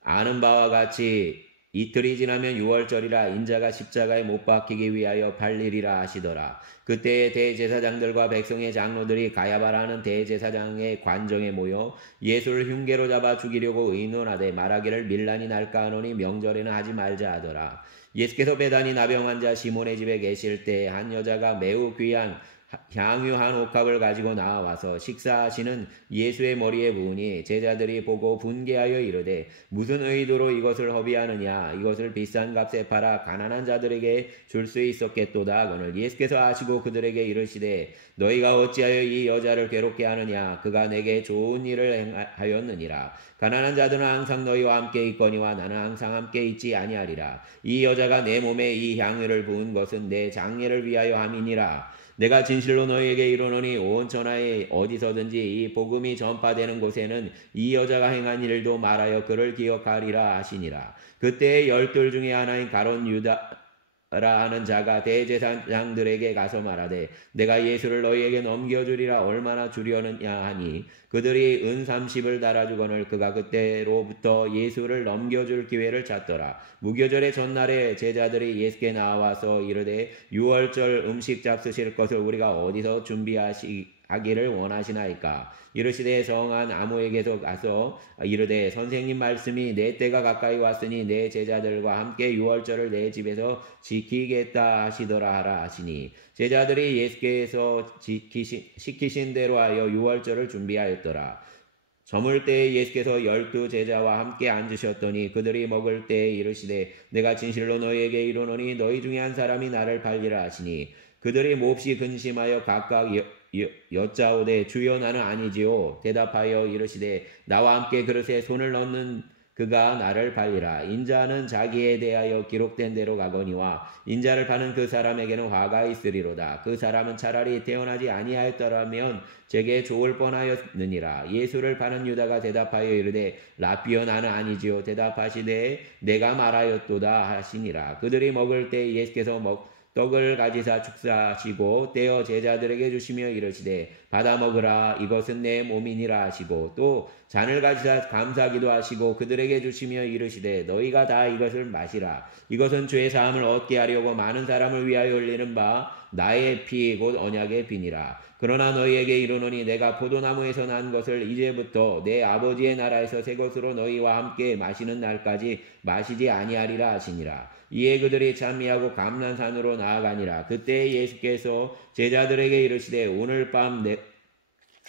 아는 바와 같이 이틀이 지나면 유월절이라 인자가 십자가에 못 박히기 위하여 팔리리라 하시더라. 그때에 대제사장들과 백성의 장로들이 가야바라는 대제사장의 관정에 모여 예수를 흉계로 잡아 죽이려고 의논하되 말하기를 밀란이 날까 하노니 명절에는 하지 말자 하더라. 예수께서 베다니 나병 환자 시몬의 집에 계실 때 한 여자가 매우 귀한 향유 한 옥합을 가지고 나와서 식사하시는 예수의 머리에 부으니 제자들이 보고 분개하여 이르되 무슨 의도로 이것을 허비하느냐 이것을 비싼 값에 팔아 가난한 자들에게 줄 수 있었겠도다. 오늘 예수께서 아시고 그들에게 이르시되 너희가 어찌하여 이 여자를 괴롭게 하느냐 그가 내게 좋은 일을 행하였느니라. 가난한 자들은 항상 너희와 함께 있거니와 나는 항상 함께 있지 아니하리라. 이 여자가 내 몸에 이 향유를 부은 것은 내 장례를 위하여 함이니라. 내가 진실로 너희에게 이르노니 온 천하에 어디서든지 이 복음이 전파되는 곳에는 이 여자가 행한 일도 말하여 그를 기억하리라 하시니라. 그때 열둘 중에 하나인 가룟 유다라 하는 자가 대제사장들에게 가서 말하되 내가 예수를 너희에게 넘겨주리라 얼마나 주려느냐 하니 그들이 은 30을 달아주거늘 그가 그때로부터 예수를 넘겨줄 기회를 찾더라. 무교절의 전날에 제자들이 예수께 나와서 이르되 유월절 음식 잡수실 것을 우리가 어디서 준비하기를 원하시나이까. 이르시되 성한 아무에게서 가서 이르되 선생님 말씀이 내 때가 가까이 왔으니 내 제자들과 함께 유월절을 내 집에서 지키겠다 하시더라 하라 하시니 제자들이 예수께서 시키신 대로 하여 유월절을 준비하였더라. 저물 때에 예수께서 12 제자와 함께 앉으셨더니 그들이 먹을 때에 이르시되 내가 진실로 너희에게 이르노니 너희 중에 한 사람이 나를 팔리라 하시니 그들이 몹시 근심하여 각각 여짜오되 주여 나는 아니지요. 대답하여 이르시되 나와 함께 그릇에 손을 넣는 그가 나를 팔리라. 인자는 자기에 대하여 기록된 대로 가거니와 인자를 파는 그 사람에게는 화가 있으리로다. 그 사람은 차라리 태어나지 아니하였더라면 제게 좋을 뻔하였느니라. 예수를 파는 유다가 대답하여 이르되 라삐여 나는 아니지요. 대답하시되 내가 말하였도다 하시니라. 그들이 먹을 때 예수께서 떡을 가지사 축사하시고 떼어 제자들에게 주시며 이르시되 받아 먹으라 이것은 내 몸이니라 하시고 또 잔을 가지사 감사기도 하시고 그들에게 주시며 이르시되 너희가 다 이것을 마시라. 이것은 죄 사함을 얻게 하려고 많은 사람을 위하여 흘리는 바 나의 피 곧 언약의 피니라. 그러나 너희에게 이르노니 내가 포도나무에서 난 것을 이제부터 내 아버지의 나라에서 새 것으로 너희와 함께 마시는 날까지 마시지 아니하리라 하시니라. 이에 그들이 찬미하고 감난산으로 나아가니라. 그때 예수께서 제자들에게 이르시되 오늘 밤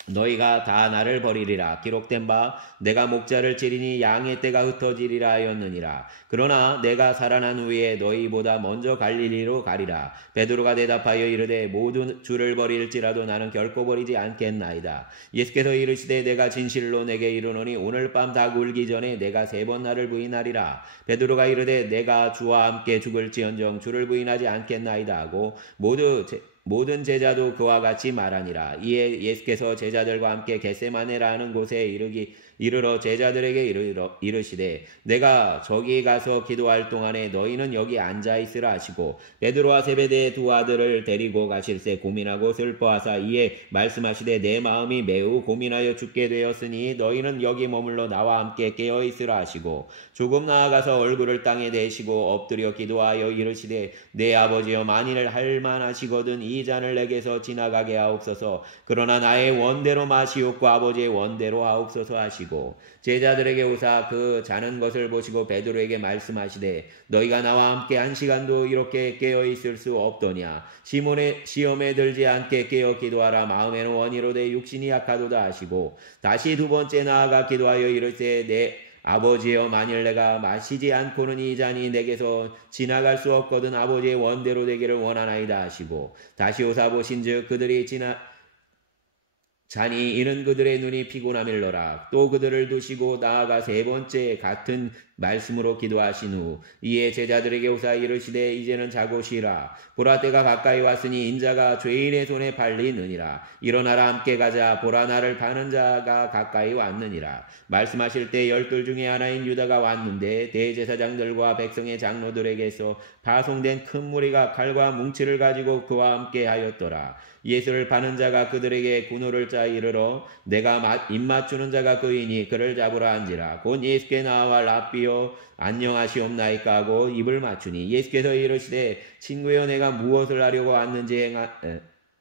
너희가 다 나를 버리리라. 기록된 바 내가 목자를 치리니 양의 떼가 흩어지리라 하였느니라. 그러나 내가 살아난 후에 너희보다 먼저 갈릴리로 가리라. 베드로가 대답하여 이르되 모든 주를 버릴지라도 나는 결코 버리지 않겠나이다. 예수께서 이르시되 내가 진실로 내게 이르노니 오늘 밤 닭 울기 전에 내가 3번 나를 부인하리라. 베드로가 이르되 내가 주와 함께 죽을지언정 주를 부인하지 않겠나이다 하고 모든 제자도 그와 같이 말하니라. 이에 예수께서 제자들과 함께 겟세마네라 하는 곳에 이르러 제자들에게 이르시되 내가 저기 가서 기도할 동안에 너희는 여기 앉아 있으라 하시고 베드로와 세베대의 2 아들을 데리고 가실새 고민하고 슬퍼하사 이에 말씀하시되 내 마음이 매우 고민하여 죽게 되었으니 너희는 여기 머물러 나와 함께 깨어 있으라 하시고 조금 나아가서 얼굴을 땅에 대시고 엎드려 기도하여 이르시되 내 아버지여 만일 할만하시거든 이 잔을 내게서 지나가게 하옵소서. 그러나 나의 원대로 마시옵고 아버지의 원대로 하옵소서 하시고 제자들에게 오사 그 자는 것을 보시고 베드로에게 말씀하시되 너희가 나와 함께 1시간도 이렇게 깨어 있을 수 없더냐. 시험에 들지 않게 깨어 기도하라. 마음에는 원이로되 육신이 약하도다 하시고 다시 2번째 나아가 기도하여 이르시되 내 아버지여 만일 내가 마시지 않고는 이 잔이 내게서 지나갈 수 없거든 아버지의 원대로 되기를 원하나이다 하시고 다시 오사 보신즉 그들이 잔이 이는 그들의 눈이 피곤함일러라. 또 그들을 두시고 나아가 3번째 같은 말씀으로 기도하신 후 이에 제자들에게 오사 이르시되 이제는 자고 쉬라. 보라 때가 가까이 왔으니 인자가 죄인의 손에 팔리느니라. 일어나라 함께 가자. 보라 나를 파는 자가 가까이 왔느니라. 말씀하실 때 12 중에 하나인 유다가 왔는데 대제사장들과 백성의 장로들에게서 파송된 큰 무리가 칼과 뭉치를 가지고 그와 함께 하였더라. 예수를 파는 자가 그들에게 군호를 짜 이르러 내가 입맞추는 자가 그이니 그를 잡으라 한지라. 곧 예수께 나와 라삐여 안녕하시옵나이까 하고 입을 맞추니 예수께서 이르시되 친구여 내가 무엇을 하려고 왔는지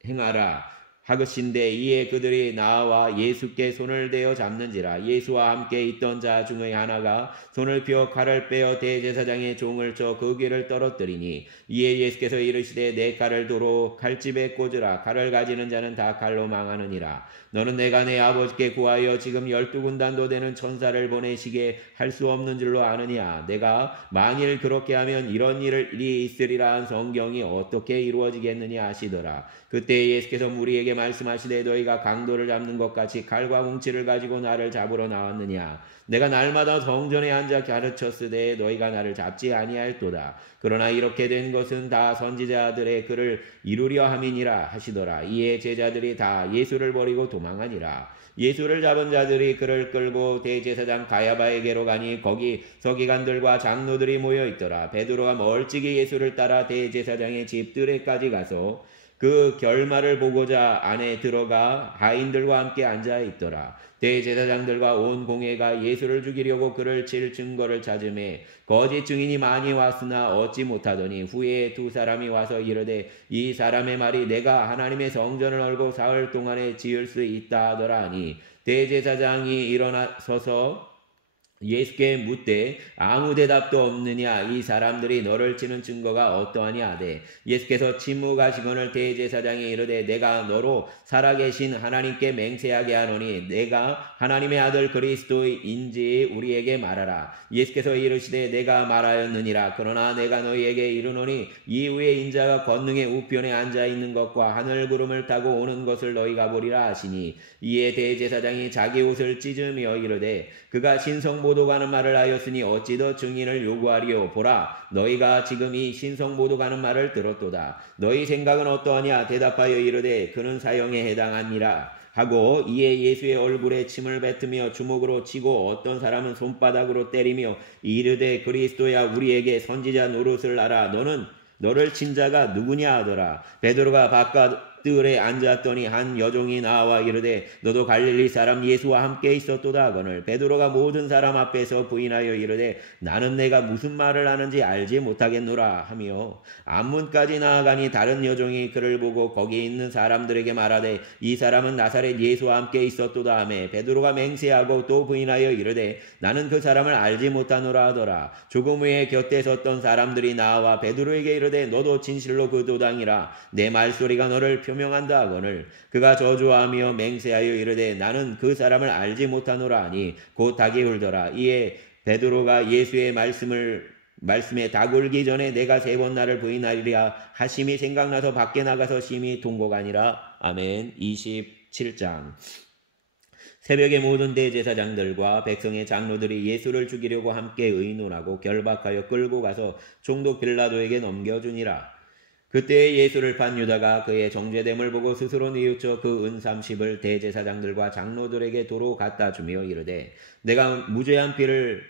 행하라. 하그신데 이에 그들이 나와 예수께 손을 대어 잡는지라. 예수와 함께 있던 자 중의 하나가 손을 펴 칼을 빼어 대제사장의 종을 쳐 그 귀를 떨어뜨리니 이에 예수께서 이르시되 내 칼을 도로 칼집에 꽂으라. 칼을 가지는 자는 다 칼로 망하느니라. 너는 내가 내 아버지께 구하여 지금 12군단도 되는 천사를 보내시게 할 수 없는 줄로 아느냐. 내가 만일 그렇게 하면 이런 일이 있으리라 한 성경이 어떻게 이루어지겠느냐 하시더라. 그때 예수께서 무리에게 말씀하시되 너희가 강도를 잡는 것 같이 칼과 뭉치를 가지고 나를 잡으러 나왔느냐. 내가 날마다 성전에 앉아 가르쳤으되 너희가 나를 잡지 아니하였도다. 그러나 이렇게 된 것은 다 선지자들의 글을 이루려 함이니라 하시더라. 이에 제자들이 다 예수를 버리고 도망하니라. 예수를 잡은 자들이 그를 끌고 대제사장 가야바에게로 가니 거기 서기관들과 장로들이 모여 있더라. 베드로가 멀찍이 예수를 따라 대제사장의 집들에까지 가서 그 결말을 보고자 안에 들어가 하인들과 함께 앉아 있더라. 대제사장들과 온 공회가 예수를 죽이려고 그를 칠 증거를 찾음에 거짓 증인이 많이 왔으나 얻지 못하더니 후에 두 사람이 와서 이르되 이 사람의 말이 내가 하나님의 성전을 얼고 사흘 동안에 지을 수 있다 하더라 하니 대제사장이 일어나서서 예수께 묻되 아무 대답도 없느냐. 이 사람들이 너를 치는 증거가 어떠하냐 하되 예수께서 침묵하시거늘 대제사장이 이르되 내가 너로 살아계신 하나님께 맹세하게 하노니 내가 하나님의 아들 그리스도인지 우리에게 말하라. 예수께서 이르시되 내가 말하였느니라. 그러나 내가 너희에게 이르노니 이후에 인자가 권능의 우편에 앉아있는 것과 하늘 구름을 타고 오는 것을 너희가 보리라 하시니 이에 대제사장이 자기 옷을 찢으며 이르되 그가 신성모독하는 말을 하였으니 어찌 더 증인을 요구하리요. 보라 너희가 지금 이 신성모독하는 말을 들었도다. 너희 생각은 어떠하냐. 대답하여 이르되 그는 사형에 해당하니라 하고 이에 예수의 얼굴에 침을 뱉으며 주먹으로 치고 어떤 사람은 손바닥으로 때리며 이르되 그리스도야 우리에게 선지자 노릇을 하라. 너를 친 자가 누구냐 하더라. 베드로가 바깥들에 앉았더니 한 여종이 나와 이르되 너도 갈릴리 사람 예수와 함께 있었도다 하거늘 베드로가 모든 사람 앞에서 부인하여 이르되 나는 내가 무슨 말을 하는지 알지 못하겠노라 하며 앞문까지 나아가니 다른 여종이 그를 보고 거기 있는 사람들에게 말하되 이 사람은 나사렛 예수와 함께 있었도다 하며 베드로가 맹세하고 또 부인하여 이르되 나는 그 사람을 알지 못하노라 하더라. 조금 후에 곁에 섰던 사람들이 나와 베드로에게 이르되 너도 진실로 그 도당이라. 내 말소리가 너를 표명한다 하거늘 그가 저주하며 맹세하여 이르되 나는 그 사람을 알지 못하노라 하니 곧 닭이 울더라. 이에 베드로가 예수의 말씀에 닭 울기 전에 내가 3번 나를 부인하리라 하심이 생각나서 밖에 나가서 심히 통곡하니라. 아멘. 27장. 새벽에 모든 대제사장들과 백성의 장로들이 예수를 죽이려고 함께 의논하고 결박하여 끌고 가서 총독 빌라도에게 넘겨주니라. 그때 예수를 판 유다가 그의 정죄됨을 보고 스스로 뉘우쳐 그 은 30을 대제사장들과 장로들에게 도로 갖다 주며 이르되 내가 무죄한 피를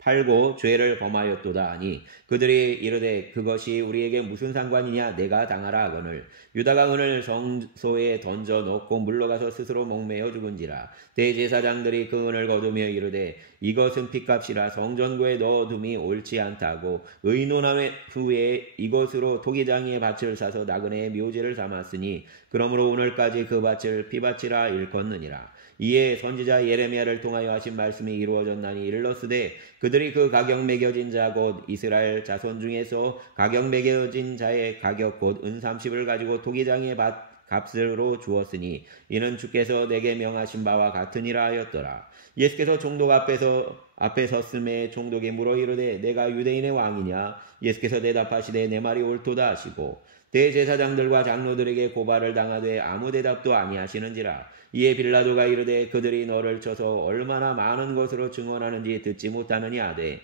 팔고 죄를 범하였도다 하니 그들이 이르되 그것이 우리에게 무슨 상관이냐. 내가 당하라 하거늘 유다가 은을 성소에 던져 넣고 물러가서 스스로 목매어 죽은지라. 대제사장들이 그 은을 거두며 이르되 이것은 핏값이라 성전구에 넣어둠이 옳지 않다고 의논한 후에 이것으로 토기장이의 밭을 사서 나그네의 묘지를 삼았으니 그러므로 오늘까지 그 밭을 피밭이라 일컫느니라. 이에 선지자 예레미야를 통하여 하신 말씀이 이루어졌나니 일렀으되 그들이 그 가격 매겨진 자 곧 이스라엘 자손 중에서 가격 매겨진 자의 가격 곧 은 30을 가지고 토기장의 밭 값으로 주었으니 이는 주께서 내게 명하신 바와 같으니라 하였더라. 예수께서 총독 앞에 섰음에 총독이 물어 이르되 내가 유대인의 왕이냐. 예수께서 대답하시되 내 말이 옳도다 하시고 대제사장들과 장로들에게 고발을 당하되 아무 대답도 아니하시는지라. 이에 빌라도가 이르되 그들이 너를 쳐서 얼마나 많은 것으로 증언하는지 듣지 못하느냐 하되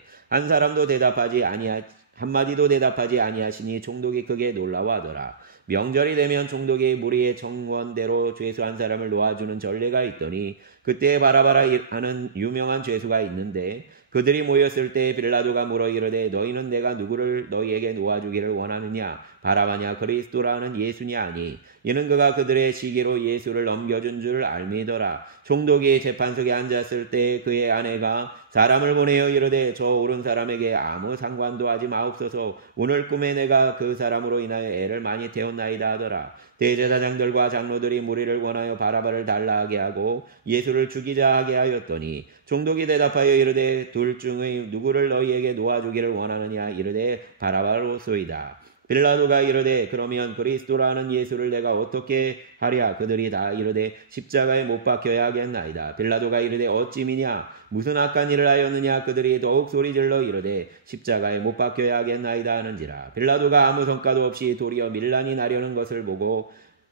한마디도 대답하지 아니하시니 총독이 크게 놀라워하더라. 명절이 되면 총독이 무리의 청원대로 죄수한 사람을 놓아주는 전례가 있더니 그때 바라바라 하는 유명한 죄수가 있는데 그들이 모였을 때 빌라도가 물어 이르되 너희는 내가 누구를 너희에게 놓아주기를 원하느냐. 바라바냐 그리스도라는 예수냐 하니 이는 그가 그들의 시기로 예수를 넘겨준 줄 알미더라. 총독이 재판석에 앉았을 때 그의 아내가 사람을 보내어 이르되 저 옳은 사람에게 아무 상관도 하지 마옵소서. 오늘 꿈에 내가 그 사람으로 인하여 애를 많이 태웠나이다 하더라. 대제사장들과 장로들이 무리를 권하여 바라바를 달라 하게 하고 예수를 죽이자 하게 하였더니 총독이 대답하여 이르되 둘 중의 누구를 너희에게 놓아주기를 원하느냐 이르되 바라바로소이다. 빌라도가 이르되 그러면 그리스도라는 예수를 내가 어떻게 하랴. 그들이 다 이르되 십자가에 못 박혀야 하겠나이다. 빌라도가 이르되 어찌 미냐 무슨 악한 일을 하였느냐. 그들이 더욱 소리질러 이르되 십자가에 못 박혀야 하겠나이다 하는지라. 빌라도가 아무 성과도 없이 도리어 밀란이 나려는 것을 보고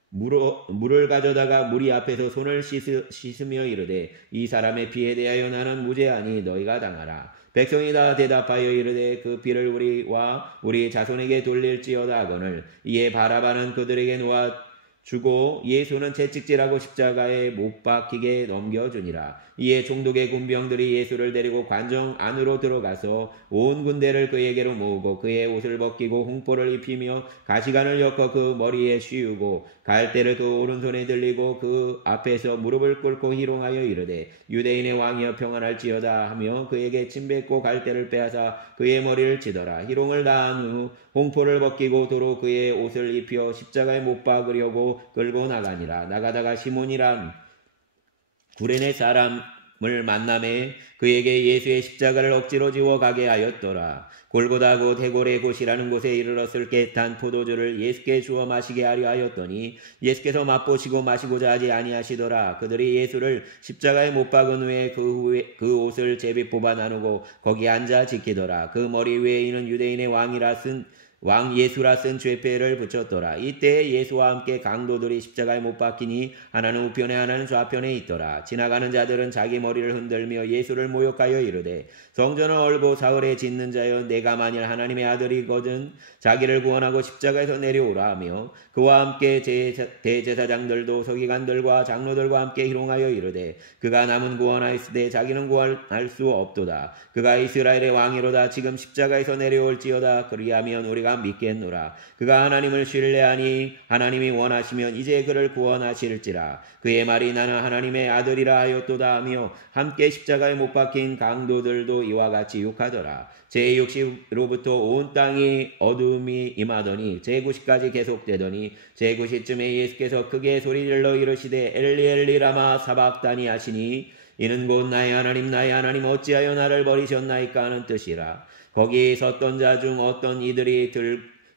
물을 가져다가 무리 앞에서 손을 씻으며 이르되 이 사람의 피에 대하여 나는 무죄하니 너희가 당하라. 백성이 다 대답하여 이르되 그 피를 우리와 우리 자손에게 돌릴지어다 하거늘 이에 바라바는 그들에게 놓아 주고 예수는 채찍질하고 십자가에 못 박히게 넘겨주니라. 이에 총독의 군병들이 예수를 데리고 관정 안으로 들어가서 온 군대를 그에게로 모으고 그의 옷을 벗기고 홍포를 입히며 가시관을 엮어 그 머리에 씌우고 갈대를 그 오른손에 들리고 그 앞에서 무릎을 꿇고 희롱하여 이르되 유대인의 왕이여 평안할지어다 하며 그에게 침뱉고 갈대를 빼앗아 그의 머리를 치더라. 희롱을 다한 후 홍포를 벗기고 도로 그의 옷을 입혀 십자가에 못 박으려고 끌고 나가니라. 나가다가 시몬이란 구레네 사람을 만남에 그에게 예수의 십자가를 억지로 지워 가게 하였더라. 골고다 곧 해골의 곳이라는 곳에 이르렀을 때 탄 포도주를 예수께 주어 마시게 하려 하였더니 예수께서 맛보시고 마시고자 하지 아니하시더라. 그들이 예수를 십자가에 못 박은 후에 그 옷을 제비 뽑아 나누고 거기 앉아 지키더라. 그 머리 위에 이는 유대인의 왕 예수라 쓴 죄패를 붙였더라. 이때 예수와 함께 강도들이 십자가에 못 박히니 하나는 우편에 하나는 좌편에 있더라. 지나가는 자들은 자기 머리를 흔들며 예수를 모욕하여 이르되 성전을 얼고 사흘에 짓는 자여 내가 만일 하나님의 아들이거든 자기를 구원하고 십자가에서 내려오라 하며 그와 함께 대제사장들도 서기관들과 장로들과 함께 희롱하여 이르되 그가 남은 구원하였으되 자기는 구원할 수 없도다. 그가 이스라엘의 왕이로다. 지금 십자가에서 내려올지어다. 그리하면 우리가 믿겠노라. 그가 하나님을 신뢰하니 하나님이 원하시면 이제 그를 구원하실지라. 그의 말이 나는 하나님의 아들이라 하였도다 하며 함께 십자가에 못 박힌 강도들도 이와 같이 욕하더라. 제60로부터 온 땅이 어둠이 임하더니 제90까지 계속되더니 제90쯤에 예수께서 크게 소리질러 이르시되 엘리 엘리 라마 사박다니 하시니 이는 곧 나의 하나님 어찌하여 나를 버리셨나이까 하는 뜻이라. 거기 섰던 자 중 어떤 이들이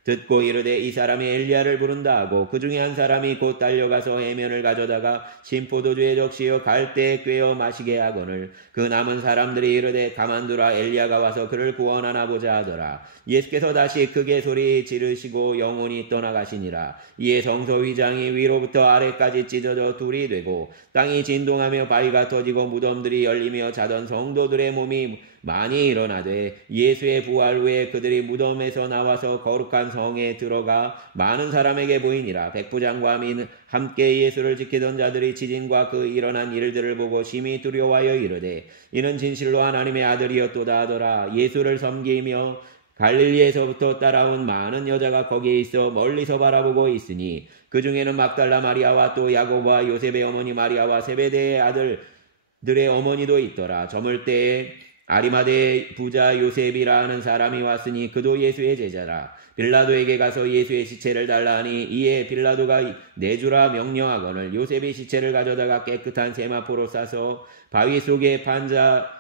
듣고 이르되 이 사람이 엘리야를 부른다 하고 그 중에 한 사람이 곧 달려가서 해면을 가져다가 신포도주에 적시어 갈대에 꿰어 마시게 하거늘 그 남은 사람들이 이르되 가만두라 엘리야가 와서 그를 구원하나 보자 하더라. 예수께서 다시 크게 소리 지르시고 영혼이 떠나가시니라. 이에 성소 휘장이 위로부터 아래까지 찢어져 둘이 되고 땅이 진동하며 바위가 터지고 무덤들이 열리며 자던 성도들의 몸이 많이 일어나되 예수의 부활 후에 그들이 무덤에서 나와서 거룩한 성에 들어가 많은 사람에게 보이니라. 백부장과 함께 예수를 지키던 자들이 지진과 그 일어난 일들을 보고 심히 두려워하여 이르되 이는 진실로 하나님의 아들이었도다 하더라. 예수를 섬기며 갈릴리에서부터 따라온 많은 여자가 거기에 있어 멀리서 바라보고 있으니 그 중에는 막달라 마리아와 또 야고보와 요셉의 어머니 마리아와 세베대의 아들들의 어머니도 있더라. 저물 때에 아리마대 부자 요셉이라 하는 사람이 왔으니 그도 예수의 제자라. 빌라도에게 가서 예수의 시체를 달라 하니 이에 빌라도가 내주라 명령하거늘 요셉이 시체를 가져다가 깨끗한 세마포로 싸서 바위 속에 판자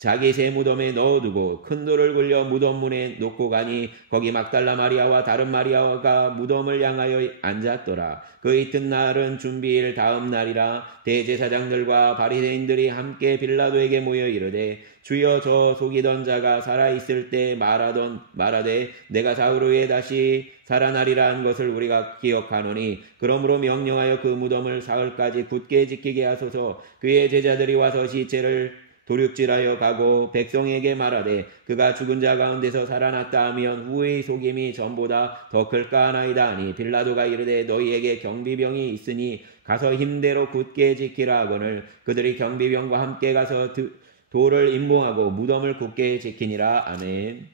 자기 새 무덤에 넣어두고 큰 돌을 굴려 무덤 문에 놓고 가니 거기 막달라 마리아와 다른 마리아가 무덤을 향하여 앉았더라. 그 이튿날은 준비일 다음 날이라. 대제사장들과 바리새인들이 함께 빌라도에게 모여 이르되 주여 저 속이던 자가 살아있을 때 말하되 내가 사흘 후에 다시 살아나리라 한 것을 우리가 기억하노니 그러므로 명령하여 그 무덤을 사흘까지 굳게 지키게 하소서. 그의 제자들이 와서 시체를 도륙질하여 가고 백성에게 말하되 그가 죽은 자 가운데서 살아났다 하면 후의 속임이 전보다 더 클까 하나이다 하니 빌라도가 이르되 너희에게 경비병이 있으니 가서 힘대로 굳게 지키라 하거늘 그들이 경비병과 함께 가서 돌을 임봉하고 무덤을 굳게 지키니라. 아멘.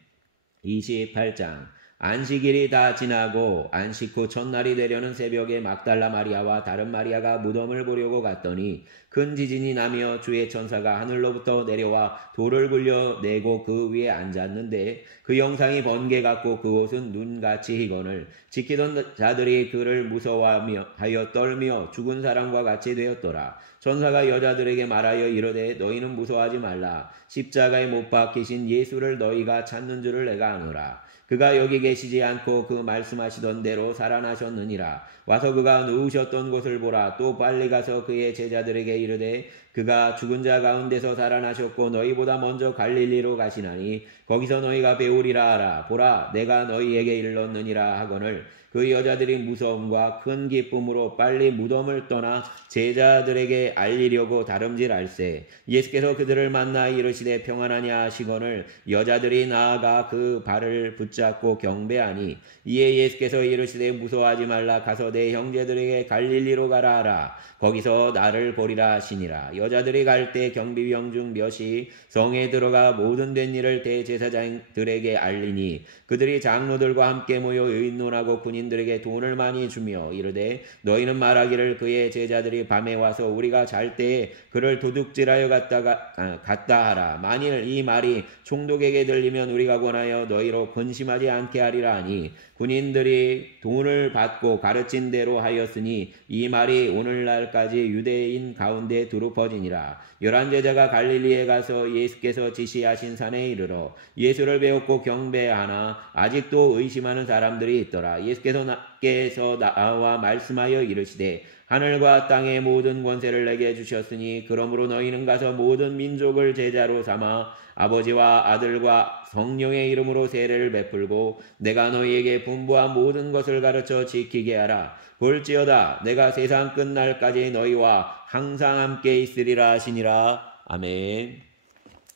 28장 안식일이 다 지나고 안식 후 첫날이 되려는 새벽에 막달라 마리아와 다른 마리아가 무덤을 보려고 갔더니 큰 지진이 나며 주의 천사가 하늘로부터 내려와 돌을 굴려내고 그 위에 앉았는데 그 영상이 번개 같고 그곳은 눈같이 희건을 지키던 자들이 그를 무서워하여 떨며 죽은 사람과 같이 되었더라. 천사가 여자들에게 말하여 이르되 너희는 무서워하지 말라. 십자가에 못 박히신 예수를 너희가 찾는 줄을 내가 아노라. 그가 여기 계시지 않고 그 말씀하시던 대로 살아나셨느니라. 와서 그가 누우셨던 곳을 보라. 또 빨리 가서 그의 제자들에게 이르되 그가 죽은 자 가운데서 살아나셨고 너희보다 먼저 갈릴리로 가시나니 거기서 너희가 배우리라 하라. 보라 내가 너희에게 일렀느니라 하거늘 그 여자들이 무서움과 큰 기쁨으로 빨리 무덤을 떠나 제자들에게 알리려고 다름질할세. 예수께서 그들을 만나 이르시되 평안하냐 하시거늘 여자들이 나아가 그 발을 붙잡고 경배하니 이에 예수께서 이르시되 무서워하지 말라. 가서 내 형제들에게 갈릴리로 가라 하라. 거기서 나를 보리라 하시니라. 여자들이 갈 때 경비병 중 몇이 성에 들어가 모든 된 일을 대제사장들에게 알리니 그들이 장로들과 함께 모여 의논하고 군인들에게 돈을 많이 주며 이르되 너희는 말하기를 그의 제자들이 밤에 와서 우리가 잘 때에 그를 도둑질하여 갔다 하라. 만일 이 말이 총독에게 들리면 우리가 권하여 너희로 근심하지 않게 하리라 하니 군인들이 돈을 받고 가르친 대로 하였으니 이 말이 오늘날까지 유대인 가운데 두루 퍼지니라. 11 제자가 갈릴리에 가서 예수께서 지시하신 산에 이르러 예수를 배웠고 경배하나 아직도 의심하는 사람들이 있더라. 예수께서 나와 말씀하여 이르시되 하늘과 땅의 모든 권세를 내게 주셨으니 그러므로 너희는 가서 모든 민족을 제자로 삼아 아버지와 아들과 성령의 이름으로 세례를 베풀고 내가 너희에게 분부한 모든 것을 가르쳐 지키게 하라. 볼지어다 내가 세상 끝날까지 너희와 항상 함께 있으리라 하시니라. 아멘.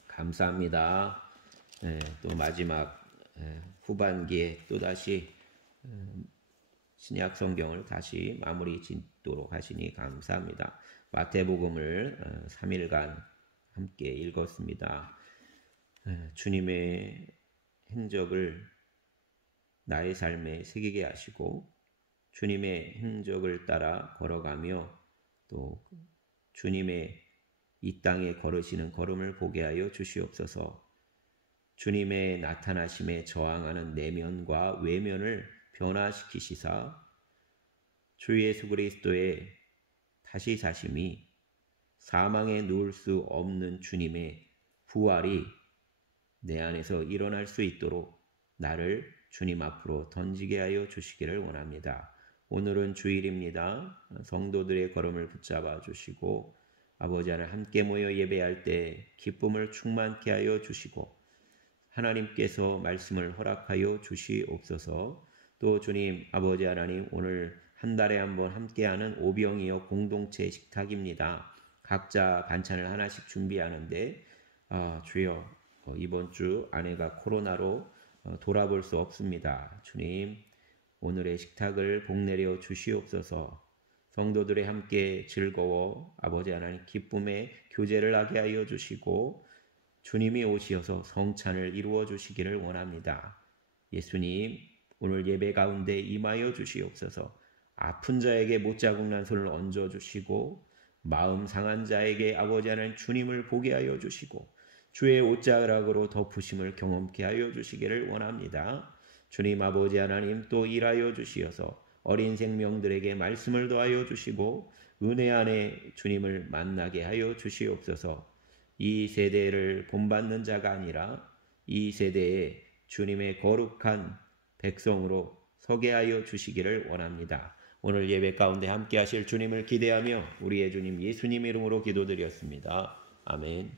감사합니다. 또 마지막 후반기에 또다시 신약 성경을 다시 마무리 짓도록 하시니 감사합니다. 마태복음을 3일간 함께 읽었습니다. 주님의 행적을 나의 삶에 새기게 하시고 주님의 행적을 따라 걸어가며 또 주님의 이 땅에 걸으시는 걸음을 보게 하여 주시옵소서. 주님의 나타나심에 저항하는 내면과 외면을 변화시키시사 주 예수 그리스도의 다시 사심이 사망에 누울 수 없는 주님의 부활이 내 안에서 일어날 수 있도록 나를 주님 앞으로 던지게 하여 주시기를 원합니다. 오늘은 주일입니다. 성도들의 걸음을 붙잡아 주시고 아버지 하나님 함께 모여 예배할 때 기쁨을 충만케 하여 주시고 하나님께서 말씀을 허락하여 주시옵소서. 또 주님 아버지 하나님 오늘 한 달에 한 번 함께하는 오병이어 공동체 식탁입니다. 각자 반찬을 하나씩 준비하는데 주여 이번 주 아내가 코로나로 돌아볼 수 없습니다. 주님 오늘의 식탁을 복내려 주시옵소서. 성도들이 함께 즐거워 아버지 하나님 기쁨의 교제를 하게 하여 주시고 주님이 오시어서 성찬을 이루어 주시기를 원합니다. 예수님 오늘 예배 가운데 임하여 주시옵소서. 아픈 자에게 못자국 난 손을 얹어 주시고 마음 상한 자에게 아버지 하나님 주님을 보게 하여 주시고 주의 옷자락으로 덮으심을 경험케 하여 주시기를 원합니다. 주님 아버지 하나님 또 일하여 주시어서 어린 생명들에게 말씀을 더하여 주시고 은혜 안에 주님을 만나게 하여 주시옵소서. 이 세대를 본받는 자가 아니라 이 세대에 주님의 거룩한 백성으로 서게 하여 주시기를 원합니다. 오늘 예배 가운데 함께 하실 주님을 기대하며 우리의 주님 예수님 이름으로 기도드렸습니다. 아멘.